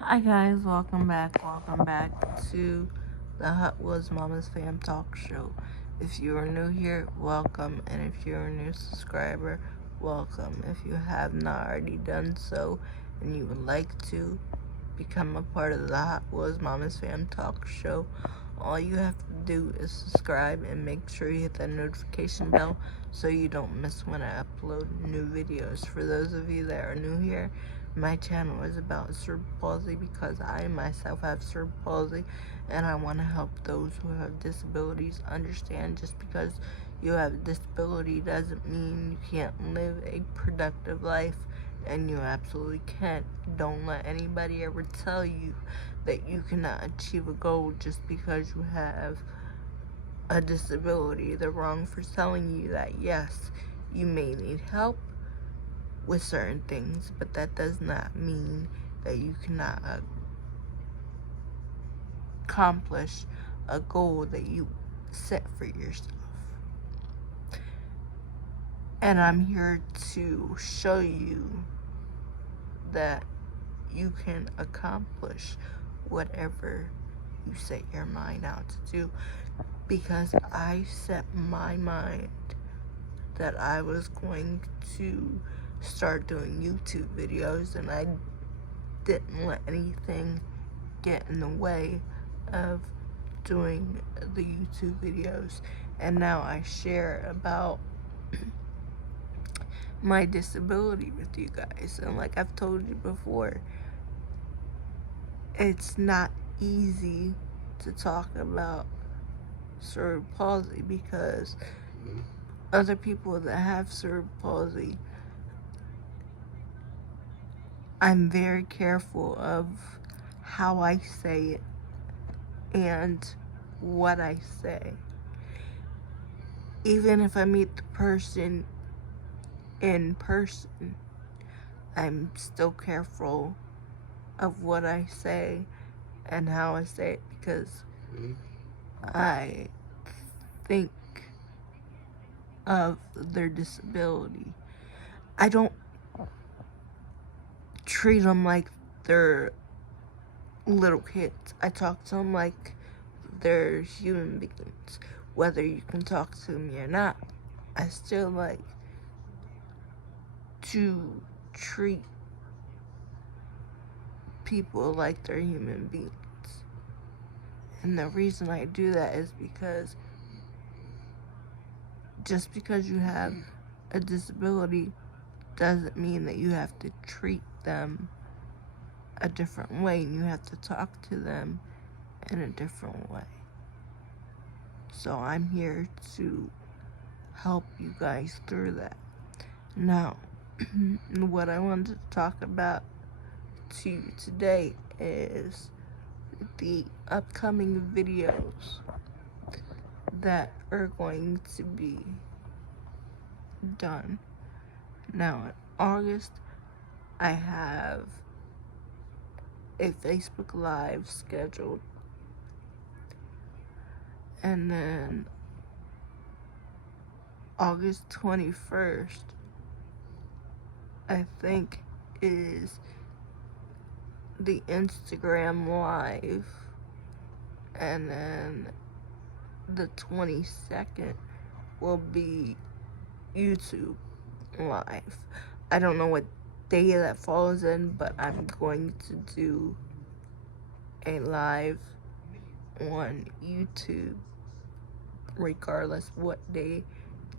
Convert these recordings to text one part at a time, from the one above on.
Hi guys, welcome back to the Hot Wheels Mama's Fam Talk Show. If you are new here, welcome, and if you're a new subscriber, welcome. If you have not already done so and you would like to become a part of the Hot Wheels Mama's Fam Talk Show, all you have to do is subscribe and make sure you hit that notification bell so you don't miss when I upload new videos. For those of you that are new here, my channel is about cerebral palsy because I myself have cerebral palsy and I want to help those who have disabilities understand just because you have a disability doesn't mean you can't live a productive life, and you absolutely can't. Don't let anybody ever tell you that you cannot achieve a goal just because you have a disability. They're wrong for telling you that. Yes, you may need help with certain things, but that does not mean that you cannot accomplish a goal that you set for yourself. And I'm here to show you that you can accomplish whatever you set your mind out to do, because I set my mind that I was going to start doing YouTube videos, and I didn't let anything get in the way of doing the YouTube videos. And now I share about my disability with you guys, and like I've told you before, it's not easy to talk about cerebral palsy because other people that have cerebral palsy, I'm very careful of how I say it and what I say. Even if I meet the person in person, I'm still careful of what I say and how I say it because I think of their disability. I don't treat them like they're little kids. I talk to them like they're human beings. Whether you can talk to me or not, I still like to treat people like they're human beings. And the reason I do that is because just because you have a disability doesn't mean that you have to treat them a different way, and you have to talk to them in a different way. So I'm here to help you guys through that. Now, what I wanted to talk about to you today is the upcoming videos that are going to be done. Now, in August, I have a Facebook Live scheduled, and then August 21st, I think, is the Instagram Live, and then the 22nd will be YouTube Live. I don't know what day that falls in, but I'm going to do a live on YouTube regardless what day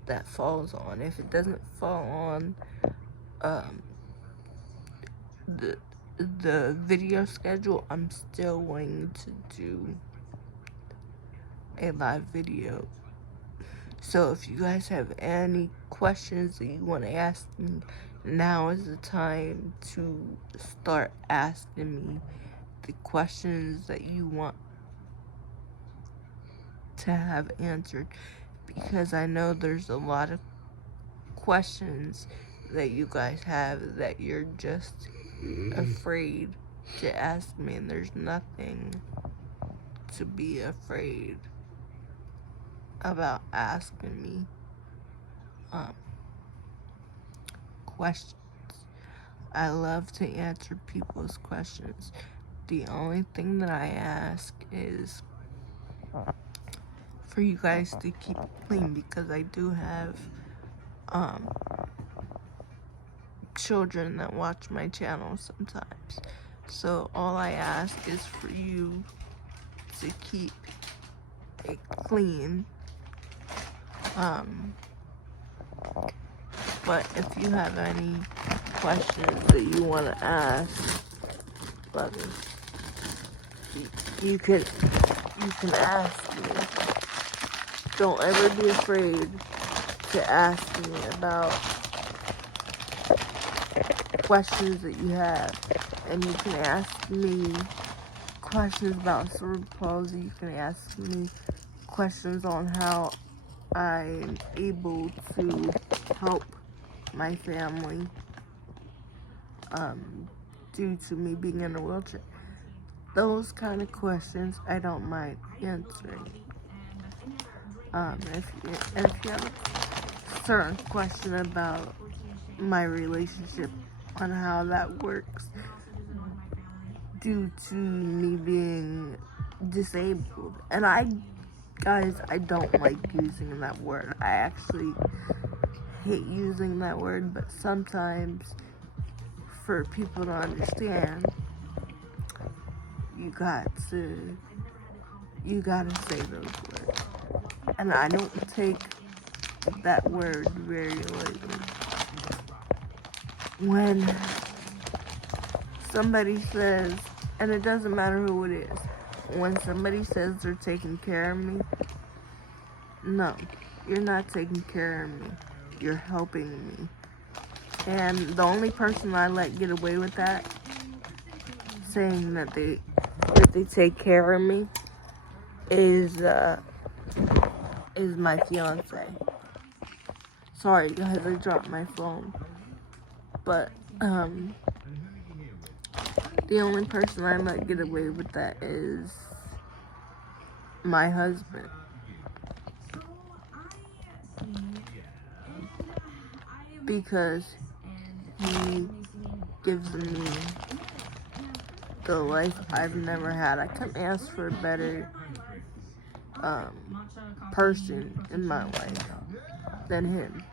that falls on. If it doesn't fall on the video schedule, I'm still going to do a live video. So if you guys have any questions that you want to ask me, now is the time to start asking me the questions that you want to have answered, because I know there's a lot of questions that you guys have that you're just afraid to ask me, and there's nothing to be afraid about asking me questions. I love to answer people's questions. The only thing that I ask is for you guys to keep it clean, because I do have children that watch my channel sometimes. So all I ask is for you to keep it clean. But if you have any questions that you want to ask, brother, you can ask me. Don't ever be afraid to ask me about questions that you have. And you can ask me questions about cerebral palsy. You can ask me questions on how I'm able to help my family due to me being in a wheelchair. Those kind of questions I don't mind answering. If you have a certain question about my relationship, on how that works due to me being disabled, and guys, I don't like using that word. I actually hate using that word, but sometimes for people to understand, you gotta say those words. And I don't take that word very lightly. When somebody says, and it doesn't matter who it is, when somebody says they're taking care of me, no, you're not taking care of me. You're helping me. And the only person I let get away with that, saying that they take care of me, is my fiance. Sorry guys, I dropped my phone. But the only person I let get away with that is my husband. Because he gives me the life I've never had. I couldn't ask for a better person in my life than him.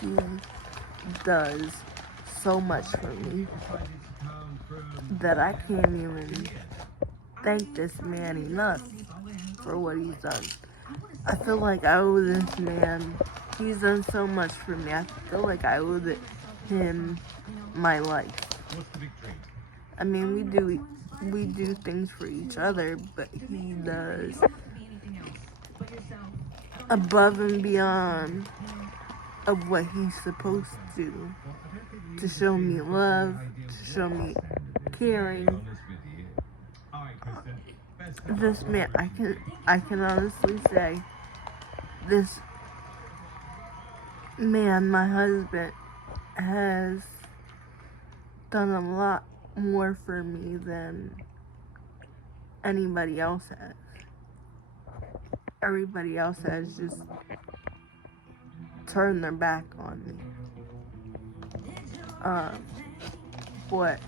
He does so much for me that I can't even thank this man enough for what he's done. I feel like I owe this man. He's done so much for me. I feel like I owe him my life. I mean, we do things for each other, but he does above and beyond of what he's supposed to show me love, to show me caring. This man, I can honestly say, this man, my husband, has done a lot more for me than anybody else has. Everybody else has just turned their back on me. But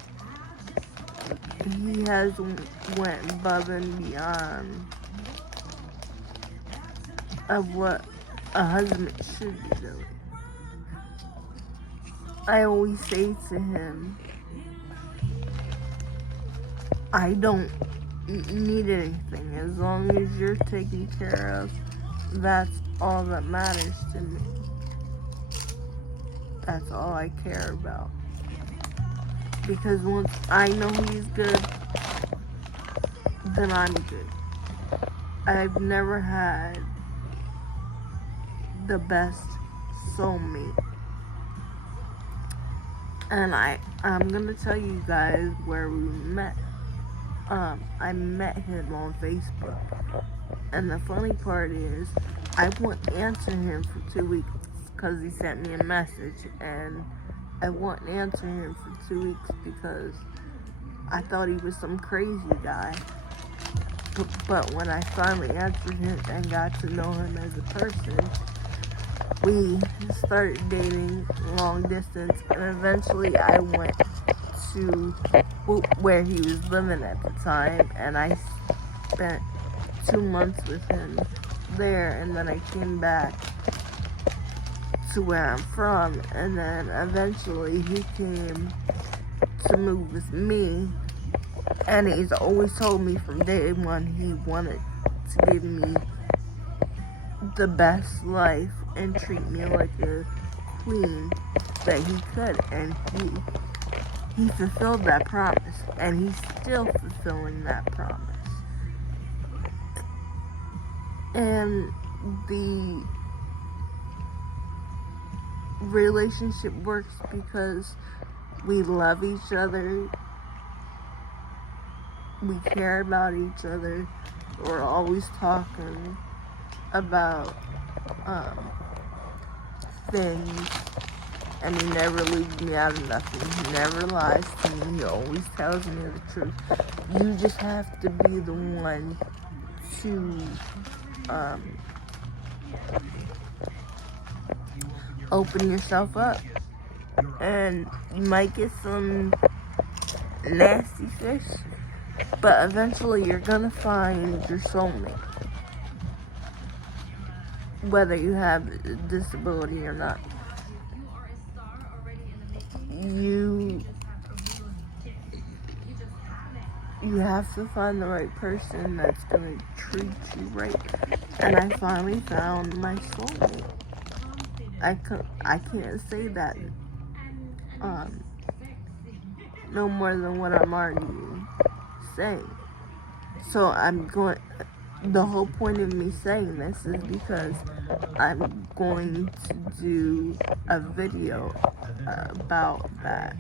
he has went above and beyond of what a husband should be doing. I always say to him, I don't need anything. As long as you're taken care of, that's all that matters to me. That's all I care about. Because once I know he's good, then I'm good. I've never had the best soulmate. And I'm gonna tell you guys where we met. I met him on Facebook. And the funny part is, I wouldn't answer him for 2 weeks because he sent me a message. And I wouldn't answer him for 2 weeks because I thought he was some crazy guy. But when I finally answered him and got to know him as a person, we started dating long distance, and eventually I went to where he was living at the time, and I spent 2 months with him there, and then I came back to where I'm from, and then eventually he came to move with me, and he's always told me from day one he wanted to give me the best life and treat me like a queen that he could, and he fulfilled that promise, and he's still fulfilling that promise. And the relationship works because we love each other, we care about each other, we're always talking about things, and he never leaves me out of nothing. He never lies to me. He always tells me the truth. You just have to be the one to open yourself up, and you might get some nasty fish, but eventually you're gonna find your soulmate, whether you have a disability or not. You have to find the right person that's gonna treat you right. And I finally found my soulmate. I can't say that no more than what I'm already saying. So the whole point of me saying this is because I'm going to do a video about that.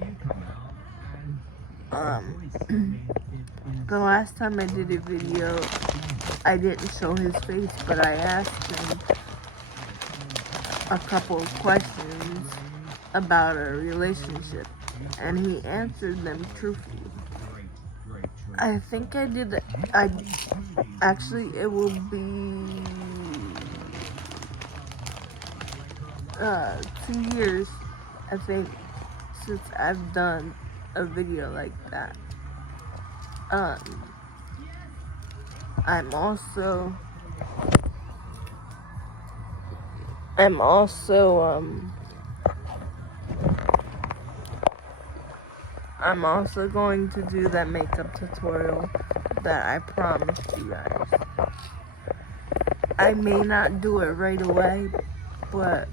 The last time I did a video, I didn't show his face, but I asked him a couple of questions about our relationship, and he answered them truthfully. I think it will be 2 years, I think, since I've done a video like that. I'm also going to do that makeup tutorial that I promised you guys. I may not do it right away, but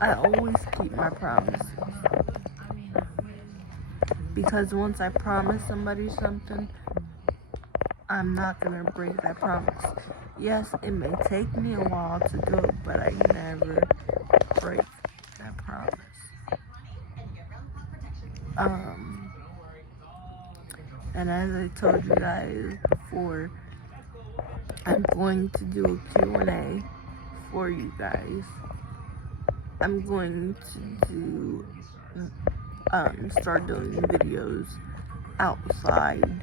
I always keep my promises. Because once I promise somebody something, I'm not gonna break that promise. Yes, it may take me a while to do it, but I never break that promise. And as I told you guys before, I'm going to do a Q&A for you guys. I'm going to start doing videos outside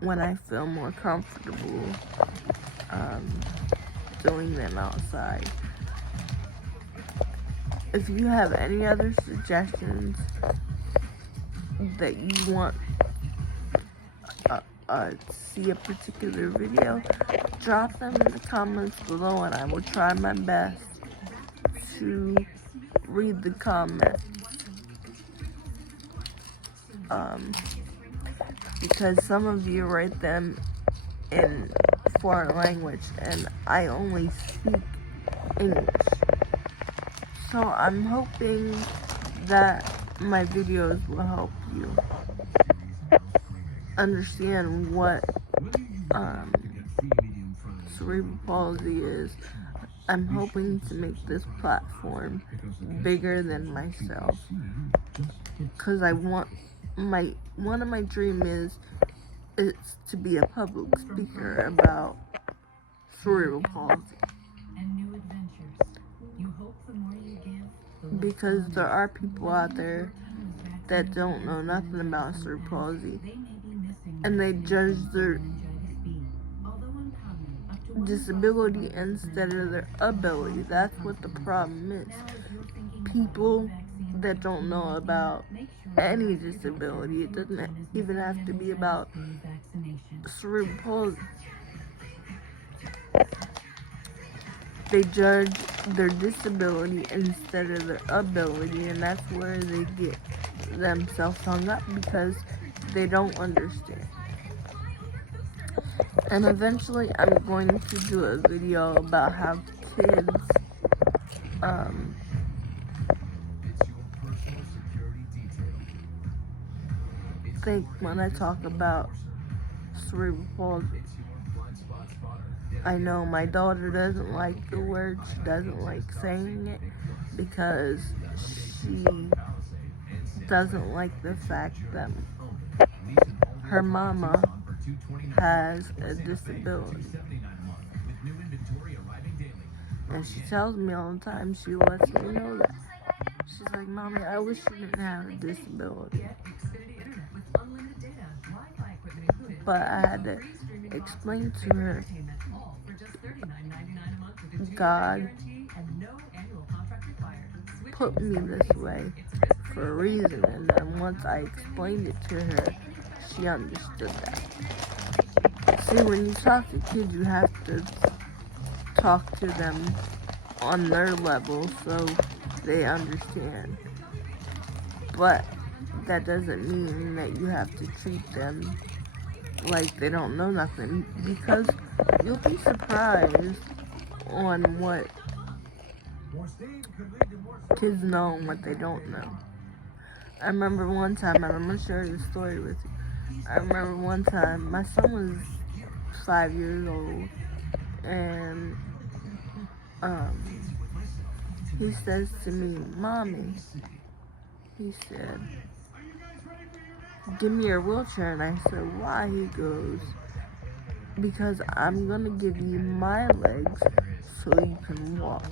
when I feel more comfortable doing them outside. If you have any other suggestions that you want to see a particular video, drop them in the comments below, and I will try my best to read the comments. Because some of you write them in foreign language, and I only speak English. So I'm hoping that my videos will help you understand what cerebral palsy is. I'm hoping to make this platform bigger than myself, because one of my dreams is to be a public speaker about cerebral palsy. Because there are people out there that don't know nothing about cerebral palsy, and they judge their disability instead of their ability. That's what the problem is. People that don't know about any disability. It doesn't even have to be about cerebral palsy. They judge their disability instead of their ability, and that's where they get themselves hung up because they don't understand. And eventually I'm going to do a video about how kids think when I talk about cerebral palsy. I know my daughter doesn't like the word, she doesn't like saying it because she doesn't like the fact that her mama has a disability. And she tells me all the time, she lets me know that. She's like, Mommy, I wish you didn't have a disability. But I had to explain to her, God put me this way for a reason, and then once I explained it to her, she understood that. See, when you talk to kids, you have to talk to them on their level so they understand. But that doesn't mean that you have to treat them like they don't know nothing, because you'll be surprised on what kids know and what they don't know. I remember one time, and I'm going to share this story with you. I remember one time, my son was 5 years old, and he says to me, Mommy, he said, give me your wheelchair. And I said, why? He goes, because I'm going to give you my legs so you can walk.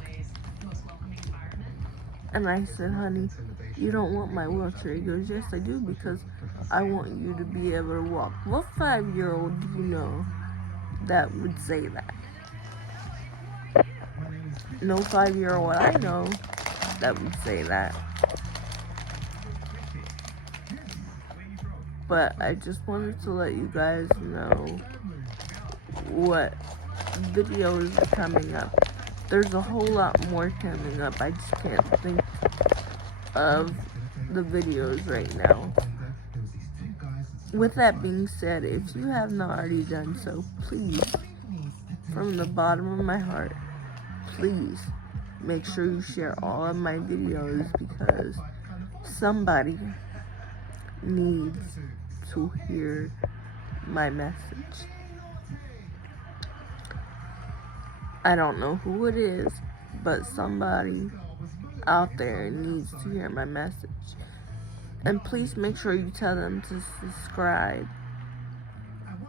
And I said, honey, you don't want my wheelchair. He goes, yes, I do, because I want you to be able to walk. What 5-year-old do you know that would say that? No 5-year-old I know that would say that. But I just wanted to let you guys know what videos are coming up. There's a whole lot more coming up. I just can't think of the videos right now. With that being said, if you have not already done so, please, from the bottom of my heart, please make sure you share all of my videos, because somebody needs to hear my message. I don't know who it is, but somebody out there needs to hear my message. And please make sure you tell them to subscribe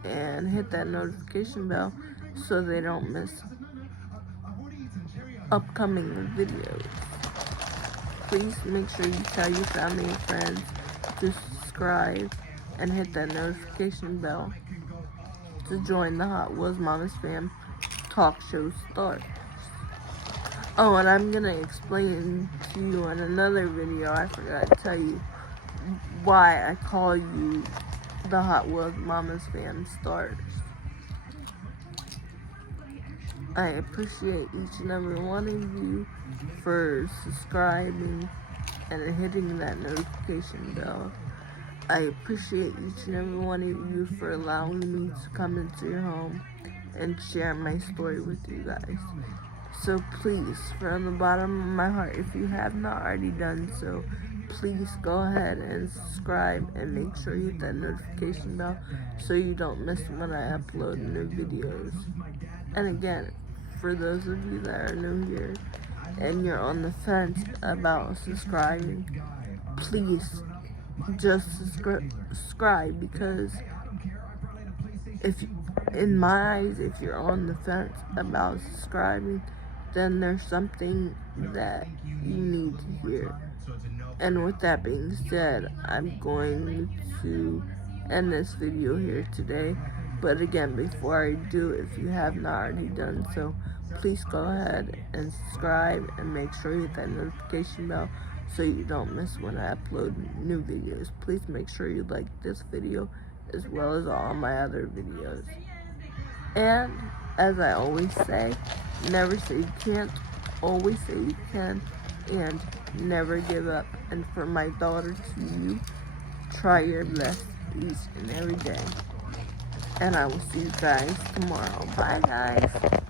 and hit that notification bell so they don't miss upcoming videos. Please make sure you tell your family and friends to subscribe and hit that notification bell to join the Hot Wheels Mama's Fam talk show stars. Oh, and I'm gonna explain to you in another video, I forgot to tell you why I call you the Hot Wheels Mama's Fam stars. I appreciate each and every one of you for subscribing and hitting that notification bell. I appreciate each and every one of you for allowing me to come into your home and share my story with you guys. So please, from the bottom of my heart, if you have not already done so, please go ahead and subscribe and make sure you hit that notification bell so you don't miss when I upload new videos. And again, for those of you that are new here and you're on the fence about subscribing, please just subscribe, because if, in my eyes, if you're on the fence about subscribing, then there's something that you need to hear. And with that being said, I'm going to end this video here today. But again, before I do, if you have not already done so, please go ahead and subscribe and make sure you hit that notification bell so you don't miss when I upload new videos. Please make sure you like this video as well as all my other videos. And as I always say, never say you can't, always say you can, and never give up. And for my daughter to you, try your best each and every day. And I will see you guys tomorrow. Bye guys.